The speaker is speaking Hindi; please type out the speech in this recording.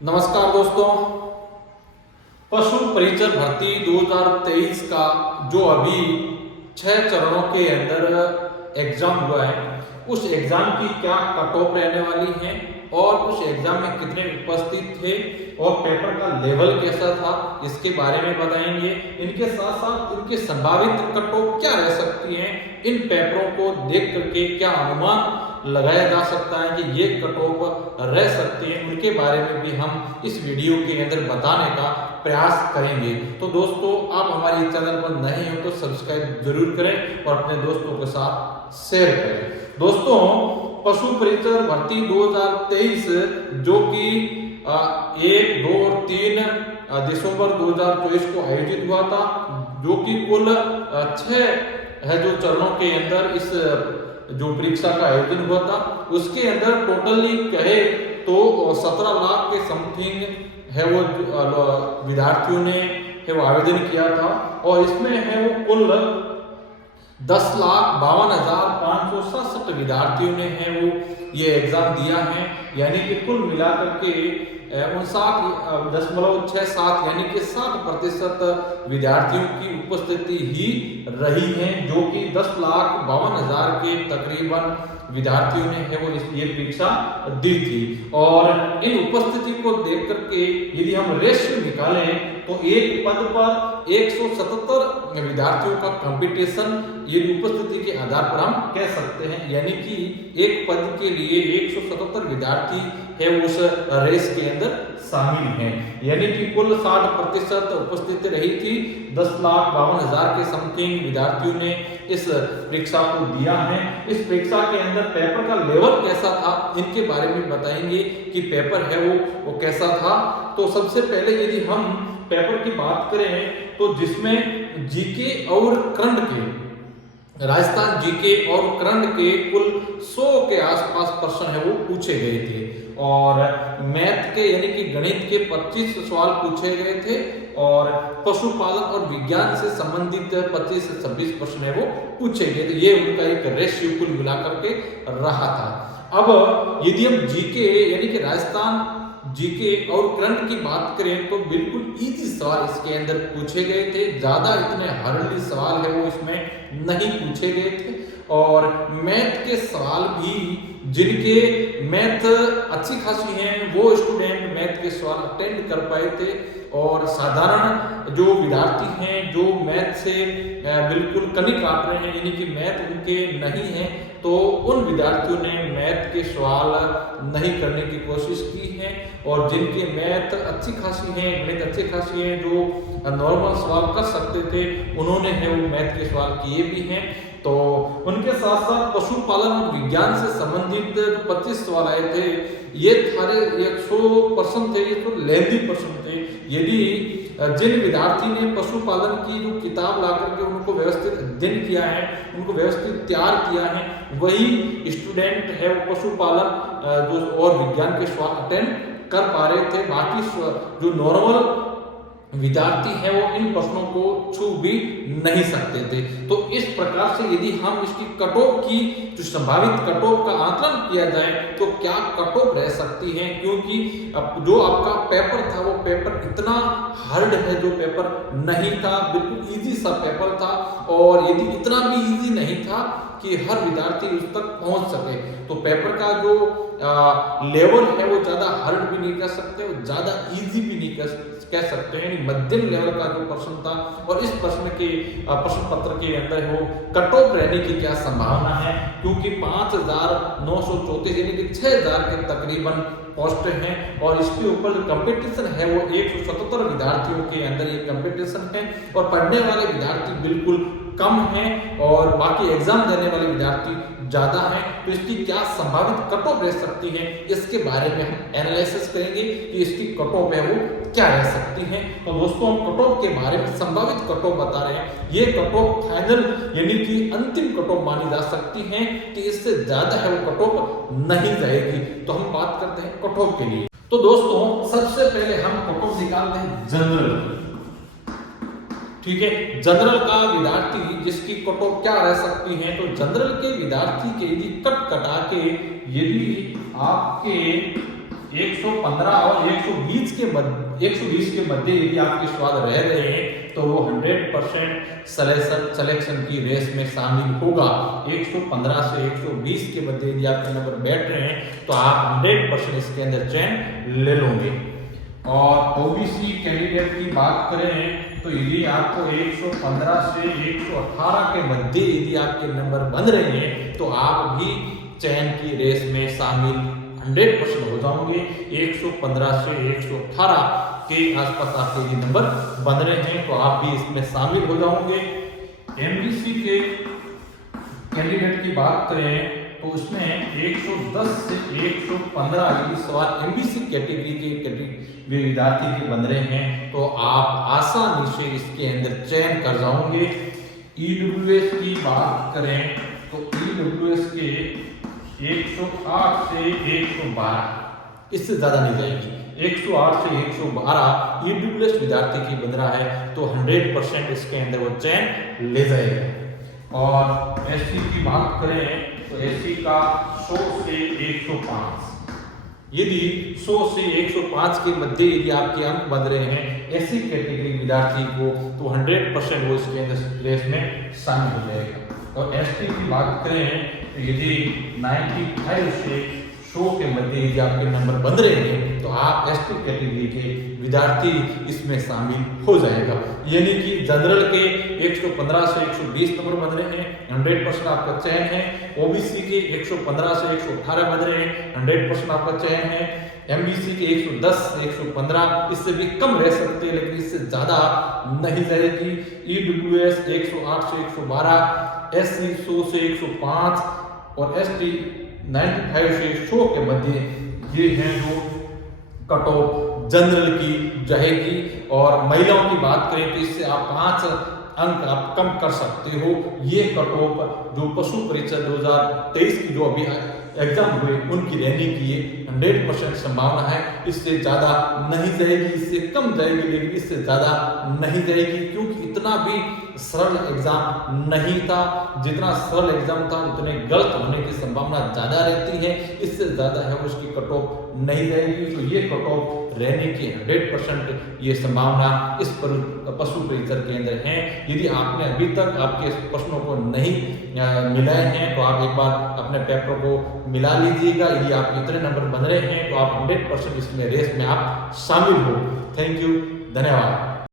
नमस्कार दोस्तों। पशु परिचर भर्ती 2023 का जो अभी 6 चरणों के अंदर एग्जाम हुआ है, उस एग्जाम की क्या कट ऑफ रहने वाली है और उस एग्जाम में कितने उपस्थित थे और पेपर का लेवल कैसा था, इसके बारे में बताएंगे। इनके साथ साथ इनकी संभावित कट ऑफ क्या रह सकती है, इन पेपरों को देख करके क्या अनुमान लगाया जा सकता है कि ये कट ऑफ रह सकती है, उनके बारे में भी हम इस वीडियो के अंदर बताने का प्रयास करेंगे। तो दोस्तों, आप हमारे चैनल पर नए हो तो सब्सक्राइब जरूर करें और अपने दोस्तों के साथ शेयर करें। दोस्तों, पशु परिचर भर्ती 2023 जो कि 1, 2 और 3 दिसंबर 2024 को आयोजित हुआ था, जो कि कुल 6 है जो चरणों के अंदर इस जो परीक्षा का आयोजन हुआ था, उसके अंदर टोटली कहे तो 17 लाख के समथिंग है वो विद्यार्थियों ने है वो आवेदन किया था और इसमें है वो कुल 10,52,567 विद्यार्थियों ने है वो ये एग्जाम दिया है। यानी कि कुल मिलाकर के 59.67 यानी कि 60% विद्यार्थियों की उपस्थिति ही रही है, जो कि 10,52,000 के तकरीबन विद्यार्थियों ने है वो ये परीक्षा दी थी। और इन उपस्थिति को देख करके यदि हम रेशियो निकालें तो एक पद पर 177 विद्यार्थियों का कंपटीशन ये उपस्थिति के आधार पर हम कह सकते हैं। यानी कि एक पद के लिए 177 विद्यार्थी है उस रेस के अंदर शामिल हैं। यानी कि कुल 60% उपस्थिति रही थी। 10,52,000 के समथिंग विद्यार्थियों ने इस परीक्षा को दिया है। इस परीक्षा के अंदर पेपर का लेवल कैसा था, इनके बारे में बताएंगे कि पेपर है वो कैसा था। तो सबसे पहले यदि हम पेपर की बात करें तो जिसमें जीके और करंट के, राजस्थान जीके और करंट के कुल 100 के आसपास प्रश्न है वो पूछे गए थे और मैथ के यानी कि गणित के 25 सवाल पूछे गए थे और पशुपालन और विज्ञान से संबंधित 25 से 26 प्रश्न है वो पूछे गए थे। ये उनका एक रेशियो कुल मिलाकर के रहा था। अब यदि हम जीके यानी कि राजस्थान जीके और करंट की बात करें तो बिल्कुल इजी सवाल इसके अंदर पूछे गए थे। ज्यादा इतने हार्डली सवाल है वो इसमें नहीं पूछे गए थे और मैथ के सवाल भी जिनके मैथ अच्छी खासी हैं वो स्टूडेंट मैथ के सवाल अटेंड कर पाए थे और साधारण जो विद्यार्थी हैं जो मैथ से बिल्कुल कनी काट रहे हैं यानी कि मैथ उनके नहीं है, तो उन विद्यार्थियों ने मैथ के सवाल नहीं करने की कोशिश की है और जिनके मैथ अच्छी खासी हैं, गणित अच्छी खासी हैं, जो नॉर्मल सवाल कर सकते थे, उन्होंने है वो मैथ के सवाल किए भी हैं। तो उनके साथ साथ पशुपालन और विज्ञान से संबंधित 25 सवाल आए थे। ये सारे 100% थे, ये तो लेंथी प्रश्न थे। यदि जिन विद्यार्थी ने पशुपालन की जो किताब ला करके उनको व्यवस्थित अध्ययन किया है, उनको व्यवस्थित तैयार किया है, वही स्टूडेंट है वो पशुपालन जो और विज्ञान के सवाल अटेंड कर पा रहे थे। बाकी जो नॉर्मल विद्यार्थी है वो इन प्रश्नों को छू भी नहीं सकते थे। तो इस प्रकार से यदि हम इसकी कट ऑफ की जो संभावित कट ऑफ का आकलन किया जाए तो क्या कट ऑफ रह सकती है, क्योंकि जो आपका पेपर था वो पेपर इतना हार्ड है, जो पेपर नहीं था, बिल्कुल इजी सा पेपर था और यदि इतना भी इजी नहीं था कि हर विद्यार्थी उस तक पहुंच सके, तो पेपर का जो लेवल है वो ज्यादा हार्ड भी नहीं कह सकते, ज्यादा इजी भी नहीं कह सकते हैं, मध्यम लेवल का जो प्रश्न था। और इस प्रश्न के प्रश्न पत्र के अंदर वो कट ऑफ रहने की क्या संभावना है, क्योंकि 5,934 यानी कि 6,000 के तकरीबन पोस्ट हैं और इसके ऊपर जो कंपटीशन है वो 177 विद्यार्थियों के अंदर ये कंपटीशन है और पढ़ने वाले विद्यार्थी बिल्कुल कम हैं और बाकी एग्जाम देने वाले विद्यार्थी ज्यादा हैं। तो इसकी क्या संभावित कट ऑफ रह सकती है, इसके बारे में हम एनालिसिस करेंगे कि इसकी कट ऑफ है वो क्या रह सकती है। तो दोस्तों, हम कट ऑफ के बारे में संभावित कट ऑफ बता रहे हैं। ये कट ऑफ फाइनल यानी कि अंतिम कट ऑफ मानी जा सकती है कि इससे ज्यादा है वो कट ऑफ नहीं जाएगी। तो हम बात करते हैं कट ऑफ के लिए। तो दोस्तों, सबसे पहले हम कट ऑफ निकालते हैं जनरल। ठीक है, जनरल का विद्यार्थी जिसकी कट ऑफ क्या रह सकती है, तो जनरल के विद्यार्थी के यदि कट कटा के यदि आपके 115 और 120 के मध्य यदि आपके स्वाद रह रहे हैं तो वो 100% सिलेक्शन की रेस में शामिल होगा। 115 से 120 के मध्य यदि आपके नंबर बैठ रहे हैं तो आप 100% इसके अंदर चयन ले लोगे। और ओबीसी कैंडिडेट की बात करें तो यदि आपको 115 से 118 के मध्य यदि आपके नंबर बन रहे हैं तो आप भी चयन की रेस में शामिल 100% हो जाओगे। 115 से 118 के आसपास आपके यदि नंबर बन रहे हैं तो आप भी इसमें शामिल हो जाओगे। एमबीसी के कैंडिडेट की बात करें तो उसमें 110 से 115 यदि सवाल एमबीसी कैटेगरी के विद्यार्थी के बन रहे हैं तो आप आसानी से इसके अंदर चयन कर जाओगे। ईडब्ल्यूएस की बात करें तो ईडब्ल्यूएस के 108 से 112, इससे ज्यादा नहीं जाएगी। 108 से 112 ईडब्ल्यूएस विद्यार्थी की बन रहा है तो 100% इसके अंदर वो चयन ले जाएगा। और एससी की बात करें तो एससी का 100 से 105, यदि 100 से 105 के मध्य यदि आपके अंक बन रहे हैं एससी कैटेगरी विद्यार्थी को तो 100% वो इसके अंदर रेस में शामिल हो जाएगा। और एसटी की बात करें तो यदि 95 से 100 के मध्य यदि आपके नंबर बन रहे हैं तो आप एसटी कैटेगरी के विद्यार्थी इसमें शामिल हो जाएगा। यानी कि जनरल के 115 से 120 नंबर बन रहे हैं 100% आपका चयन है। ओबीसी के 115 से 118 बन रहे हैं 100% आपका चयन है। एमबीसी के 110 से 115, इससे भी कम रह सकते हैं लेकिन इससे ज्यादा नहीं जाएगी। ईडब्ल्यूएस 108 से 112, एससी 100 से 105 और एसटी 95 से 100 के मध्य ये हैं जो कट ऑफ जनरल की जाएगी। और महिलाओं की बात करें तो इससे आप 5 अंक आप कम कर सकते हो। ये कट ऑफ जो पशु परीक्षा 2023 की जो अभी एग्जाम हुए उनकी रहने की ये 100% संभावना है। इससे ज्यादा नहीं जाएगी, इससे कम जाएगी लेकिन इससे ज्यादा नहीं जाएगी, क्योंकि इतना भी सरल एग्जाम नहीं था। जितना सरल एग्जाम था उतने गलत होने की संभावना ज्यादा रहती है, इससे ज्यादा है उसकी कट ऑफ नहीं जाएगी। तो ये कट ऑफ रहने की 100% ये संभावना इस पर पशु परीक्षा के अंदर है। यदि आपने अभी तक आपके प्रश्नों को नहीं मिलाए हैं तो आप एक बार अपने पेपर को मिला लीजिएगा। यदि आप इतने नंबर बन रहे हैं तो आप 100% इसमें रेस में आप शामिल हो। थैंक यू, धन्यवाद।